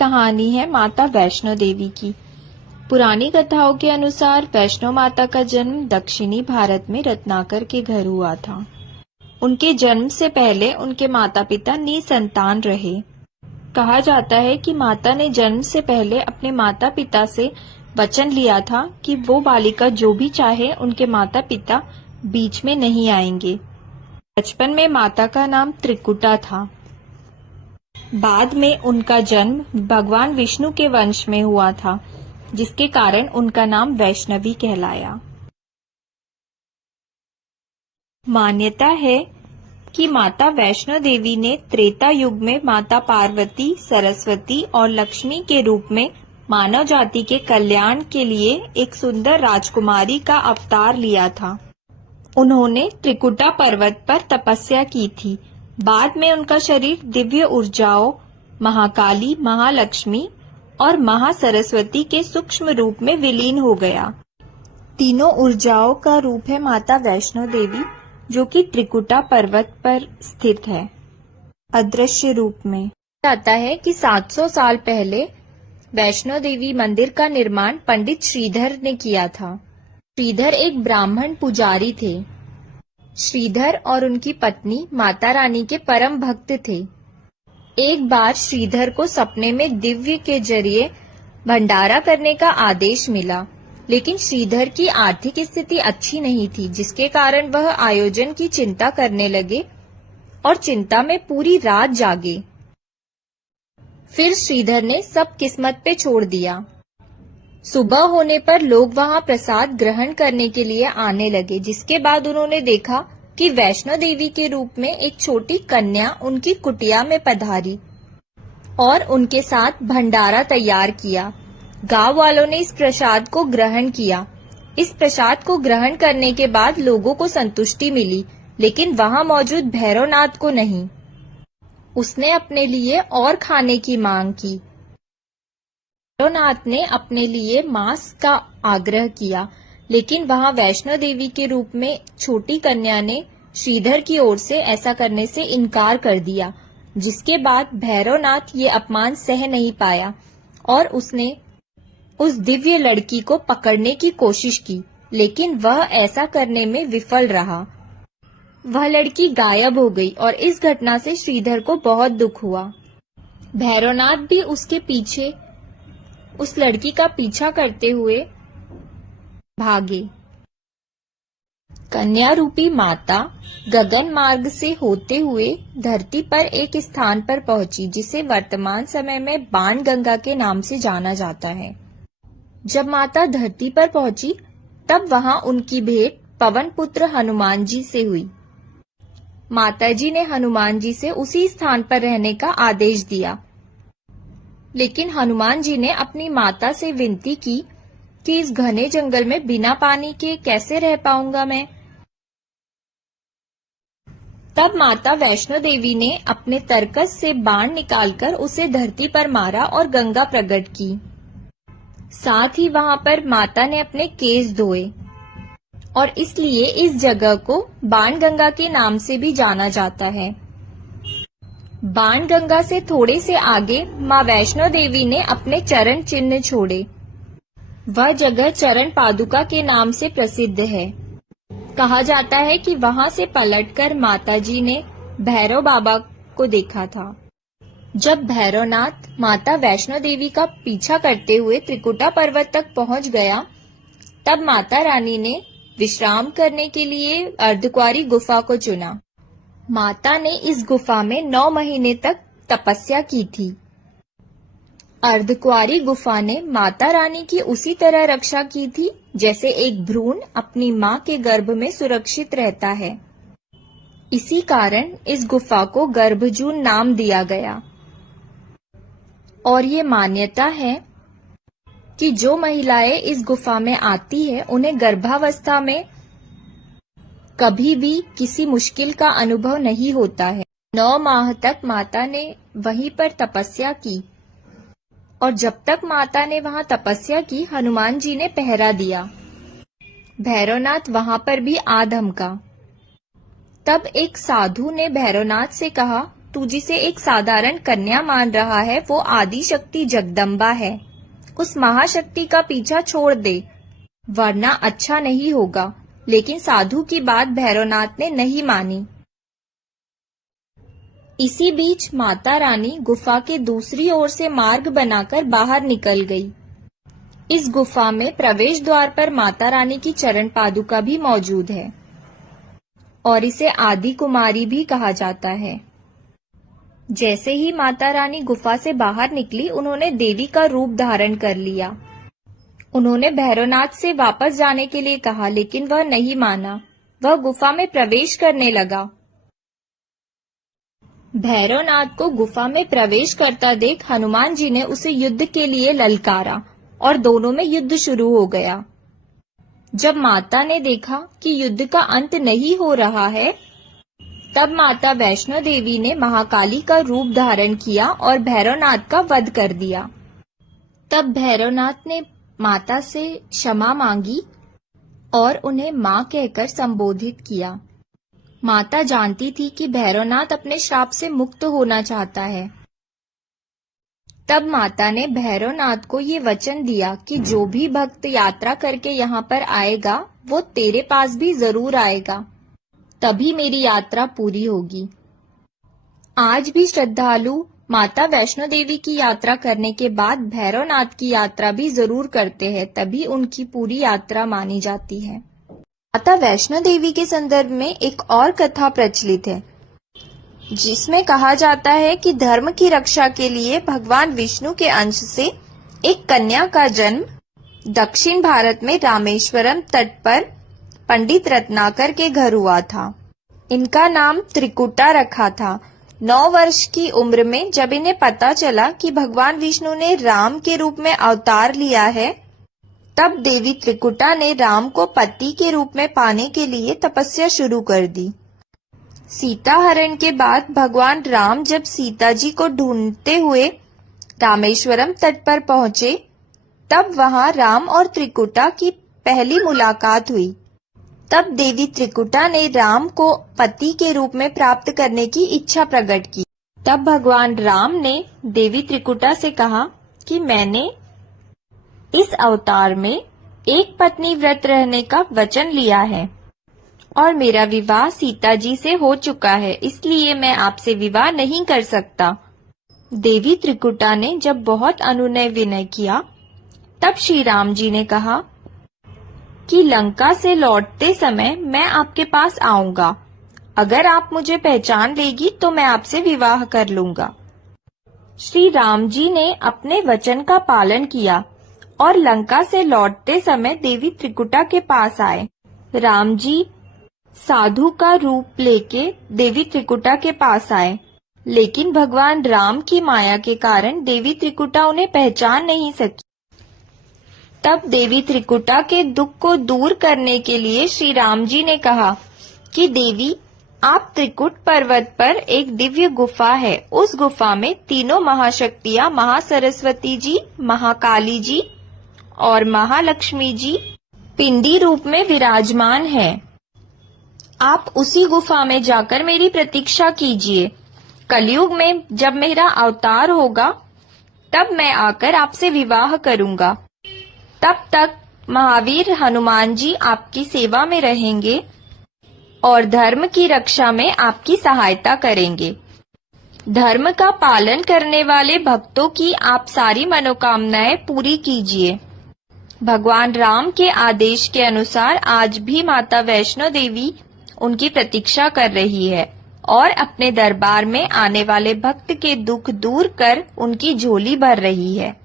कहानी है माता वैष्णो देवी की। पुरानी कथाओं के अनुसार वैष्णो माता का जन्म दक्षिणी भारत में रत्नाकर के घर हुआ था। उनके जन्म से पहले उनके माता पिता निसंतान रहे। कहा जाता है कि माता ने जन्म से पहले अपने माता पिता से वचन लिया था कि वो बालिका जो भी चाहे उनके माता पिता बीच में नहीं आएंगे। बचपन में माता का नाम त्रिकुटा था। बाद में उनका जन्म भगवान विष्णु के वंश में हुआ था, जिसके कारण उनका नाम वैष्णवी कहलाया। मान्यता है कि माता वैष्णो देवी ने त्रेता युग में माता पार्वती, सरस्वती और लक्ष्मी के रूप में मानव जाति के कल्याण के लिए एक सुंदर राजकुमारी का अवतार लिया था। उन्होंने त्रिकुटा पर्वत पर तपस्या की थी। बाद में उनका शरीर दिव्य ऊर्जाओं, महाकाली, महालक्ष्मी और महासरस्वती के सूक्ष्म रूप में विलीन हो गया। तीनों ऊर्जाओं का रूप है माता वैष्णो देवी, जो कि त्रिकुटा पर्वत पर स्थित है, अदृश्य रूप में। जाता है कि 700 साल पहले वैष्णो देवी मंदिर का निर्माण पंडित श्रीधर ने किया था। श्रीधर एक ब्राह्मण पुजारी थे। श्रीधर और उनकी पत्नी माता रानी के परम भक्त थे। एक बार श्रीधर को सपने में दिव्य के जरिए भंडारा करने का आदेश मिला, लेकिन श्रीधर की आर्थिक स्थिति अच्छी नहीं थी, जिसके कारण वह आयोजन की चिंता करने लगे और चिंता में पूरी रात जागे। फिर श्रीधर ने सब किस्मत पे छोड़ दिया। सुबह होने पर लोग वहां प्रसाद ग्रहण करने के लिए आने लगे, जिसके बाद उन्होंने देखा कि वैष्णो देवी के रूप में एक छोटी कन्या उनकी कुटिया में पधारी और उनके साथ भंडारा तैयार किया। गांव वालों ने इस प्रसाद को ग्रहण किया। इस प्रसाद को ग्रहण करने के बाद लोगों को संतुष्टि मिली, लेकिन वहां मौजूद भैरवनाथ को नहीं। उसने अपने लिए और खाने की मांग की। भैरवनाथ ने अपने लिए मांस का आग्रह किया, लेकिन वहां वैष्णो देवी के रूप में छोटी कन्या ने श्रीधर की ओर से ऐसा करने से इनकार कर दिया, जिसके बाद भैरवनाथ ये अपमान सह नहीं पाया और उसने उस दिव्य लड़की को पकड़ने की कोशिश की, लेकिन वह ऐसा करने में विफल रहा। वह लड़की गायब हो गई और इस घटना से श्रीधर को बहुत दुख हुआ। भैरवनाथ भी उसके पीछे उस लड़की का पीछा करते हुए भागे। कन्या रूपी माता गगन मार्ग से होते हुए धरती पर एक स्थान पर पहुंची, जिसे वर्तमान समय में बाणगंगा के नाम से जाना जाता है। जब माता धरती पर पहुंची, तब वहां उनकी भेंट पवन पुत्र हनुमान जी से हुई। माताजी ने हनुमान जी से उसी स्थान पर रहने का आदेश दिया, लेकिन हनुमान जी ने अपनी माता से विनती की कि इस घने जंगल में बिना पानी के कैसे रह पाऊंगा मैं। तब माता वैष्णो देवी ने अपने तरकस से बाण निकालकर उसे धरती पर मारा और गंगा प्रकट की। साथ ही वहां पर माता ने अपने केस धोए और इसलिए इस जगह को बाणगंगा के नाम से भी जाना जाता है। बाणगंगा से थोड़े से आगे माँ वैष्णो देवी ने अपने चरण चिन्ह छोड़े। वह जगह चरण पादुका के नाम से प्रसिद्ध है। कहा जाता है कि वहां से पलटकर माताजी ने भैरव बाबा को देखा था। जब भैरवनाथ माता वैष्णो देवी का पीछा करते हुए त्रिकुटा पर्वत तक पहुंच गया, तब माता रानी ने विश्राम करने के लिए अर्धकुंवारी गुफा को चुना। माता ने इस गुफा में 9 महीने तक तपस्या की थी। अर्धकुंवारी गुफा ने माता रानी की उसी तरह रक्षा की थी जैसे एक भ्रूण अपनी मां के गर्भ में सुरक्षित रहता है। इसी कारण इस गुफा को गर्भजून नाम दिया गया। और ये मान्यता है कि जो महिलाएं इस गुफा में आती है, उन्हें गर्भावस्था में कभी भी किसी मुश्किल का अनुभव नहीं होता है। 9 माह तक माता ने वहीं पर तपस्या की और जब तक माता ने वहां तपस्या की, हनुमान जी ने पहरा दिया। भैरवनाथ वहां पर भी आ धमका। तब एक साधु ने भैरवनाथ से कहा तू जिसे एक साधारण कन्या मान रहा है वो आदि शक्ति जगदम्बा है। उस महाशक्ति का पीछा छोड़ दे, वरना अच्छा नहीं होगा। लेकिन साधु की बात भैरवनाथ ने नहीं मानी। इसी बीच माता रानी गुफा के दूसरी ओर से मार्ग बनाकर बाहर निकल गई। इस गुफा में प्रवेश द्वार पर माता रानी की चरण पादुका भी मौजूद है और इसे आदि कुमारी भी कहा जाता है। जैसे ही माता रानी गुफा से बाहर निकली, उन्होंने देवी का रूप धारण कर लिया। उन्होंने भैरवनाथ से वापस जाने के लिए कहा, लेकिन वह नहीं माना। वह गुफा में प्रवेश करने लगा। भैरवनाथ को गुफा में प्रवेश करता देख हनुमान जी ने उसे युद्ध के लिए ललकारा और दोनों में युद्ध शुरू हो गया। जब माता ने देखा कि युद्ध का अंत नहीं हो रहा है, तब माता वैष्णो देवी ने महाकाली का रूप धारण किया और भैरवनाथ का वध कर दिया। तब भैरवनाथ ने माता से क्षमा मांगी और उन्हें मां कहकर संबोधित किया। माता जानती थी कि भैरवनाथ अपने श्राप से मुक्त होना चाहता है। तब माता ने भैरवनाथ को ये वचन दिया कि जो भी भक्त यात्रा करके यहाँ पर आएगा वो तेरे पास भी जरूर आएगा, तभी मेरी यात्रा पूरी होगी। आज भी श्रद्धालु माता वैष्णो देवी की यात्रा करने के बाद भैरवनाथ की यात्रा भी जरूर करते हैं, तभी उनकी पूरी यात्रा मानी जाती है। माता वैष्णो देवी के संदर्भ में एक और कथा प्रचलित है, जिसमें कहा जाता है कि धर्म की रक्षा के लिए भगवान विष्णु के अंश से एक कन्या का जन्म दक्षिण भारत में रामेश्वरम तट पर पंडित रत्नाकर के घर हुआ था। इनका नाम त्रिकुटा रखा था। 9 वर्ष की उम्र में जब इन्हें पता चला कि भगवान विष्णु ने राम के रूप में अवतार लिया है, तब देवी त्रिकुटा ने राम को पति के रूप में पाने के लिए तपस्या शुरू कर दी। सीता हरण के बाद भगवान राम जब सीता जी को ढूंढते हुए रामेश्वरम तट पर पहुंचे, तब वहां राम और त्रिकुटा की पहली मुलाकात हुई। तब देवी त्रिकुटा ने राम को पति के रूप में प्राप्त करने की इच्छा प्रकट की। तब भगवान राम ने देवी त्रिकुटा से कहा कि मैंने इस अवतार में एक पत्नी व्रत रहने का वचन लिया है और मेरा विवाह सीता जी से हो चुका है, इसलिए मैं आपसे विवाह नहीं कर सकता। देवी त्रिकुटा ने जब बहुत अनुनय विनय किया, तब श्री राम जी ने कहा कि लंका से लौटते समय मैं आपके पास आऊंगा। अगर आप मुझे पहचान लेगी तो मैं आपसे विवाह कर लूंगा। श्री राम जी ने अपने वचन का पालन किया और लंका से लौटते समय देवी त्रिकुटा के पास आए। राम जी साधु का रूप लेके देवी त्रिकुटा के पास आए, लेकिन भगवान राम की माया के कारण देवी त्रिकुटा उन्हें पहचान नहीं सकी। तब देवी त्रिकुटा के दुख को दूर करने के लिए श्री राम जी ने कहा कि देवी, आप त्रिकुट पर्वत पर एक दिव्य गुफा है। उस गुफा में तीनों महाशक्तियां महासरस्वती जी, महाकाली जी और महालक्ष्मी जी पिंडी रूप में विराजमान हैं। आप उसी गुफा में जाकर मेरी प्रतीक्षा कीजिए। कलयुग में जब मेरा अवतार होगा, तब मैं आकर आपसे विवाह करूंगा। तब तक महावीर हनुमान जी आपकी सेवा में रहेंगे और धर्म की रक्षा में आपकी सहायता करेंगे। धर्म का पालन करने वाले भक्तों की आप सारी मनोकामनाएं पूरी कीजिए। भगवान राम के आदेश के अनुसार आज भी माता वैष्णो देवी उनकी प्रतीक्षा कर रही है और अपने दरबार में आने वाले भक्त के दुख दूर कर उनकी झोली भर रही है।